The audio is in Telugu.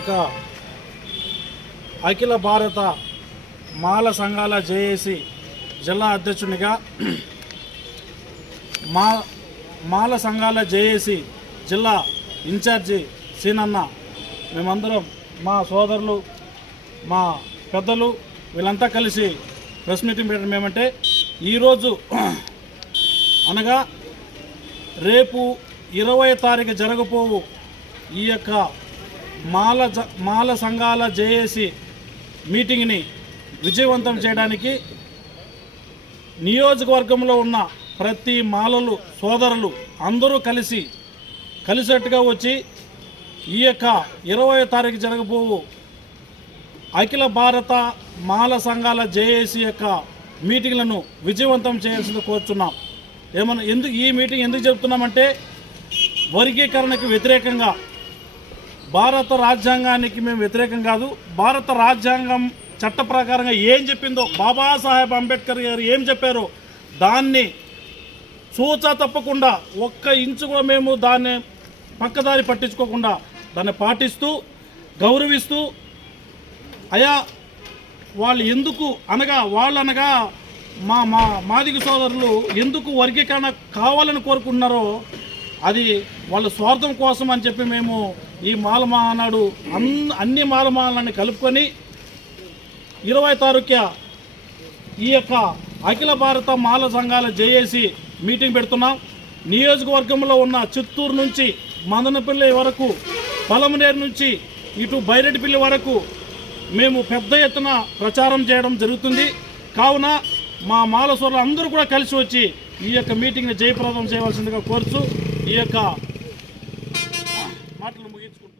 యొక్క అఖిల భారత మాల సంఘాల జేఏసీ జిల్లా అధ్యక్షునిగా మాల సంఘాల జేఏసీ జిల్లా ఇన్ఛార్జి సీనన్న మేమందరం మా సోదరులు మా పెద్దలు వీళ్ళంతా కలిసి ప్రెస్ మీటింగ్ పెట్టడం ఏమంటే ఈరోజు అనగా రేపు 20వ తారీఖు జరగబోవు ఈ యొక్క మాల సంఘాల జేఏసీ మీటింగ్ని విజయవంతం చేయడానికి నియోజకవర్గంలో ఉన్న ప్రతి మాలలు సోదరులు అందరూ కలిసికట్టుగా వచ్చి ఈ యొక్క 20వ తారీఖు జరగబోవు అఖిల భారత మాల సంఘాల జేఏసీ యొక్క మీటింగ్లను విజయవంతం చేయాల్సింది కోరుచున్నాం. ఈ మీటింగ్ ఎందుకు చెప్తున్నామంటే వర్గీకరణకు వ్యతిరేకంగా భారత రాజ్యాంగానికి మేము వ్యతిరేకం కాదు. భారత రాజ్యాంగం చట్ట ప్రకారంగా ఏం చెప్పిందో బాబాసాహెబ్ అంబేద్కర్ గారు ఏం చెప్పారో దాన్ని చూచా తప్పకుండా ఒక్క ఇంచు కూడా మేము దాన్ని పక్కదారి పట్టించుకోకుండా దాన్ని పాటిస్తూ గౌరవిస్తూ అయా వాళ్ళు ఎందుకు అనగా మాదిగ సోదరులు ఎందుకు వర్గీకరణ కావాలని కోరుకుంటున్నారో అది వాళ్ళ స్వార్థం కోసం అని చెప్పి మేము ఈ మాల మహానాడు అన్ని మాల మహానాన్ని కలుపుకొని 20వ తారీఖు ఈ యొక్క అఖిల భారత మాల సంఘాల జేఏసీ మీటింగ్ పెడుతున్నాం. నియోజకవర్గంలో ఉన్న చిత్తూరు నుంచి మదనపల్లి వరకు, పలమనేరు నుంచి ఇటు బైరెడ్డిపల్లి వరకు మేము పెద్ద ఎత్తున ప్రచారం చేయడం జరుగుతుంది. కావున మా మాల సోదరులు అందరూ కూడా కలిసి వచ్చి ఈ యొక్క మీటింగ్ని జయప్రదం చేయవలసిందిగా కోరుచు ఈ యొక్క మాటలు ముగించుకుంటున్నాం.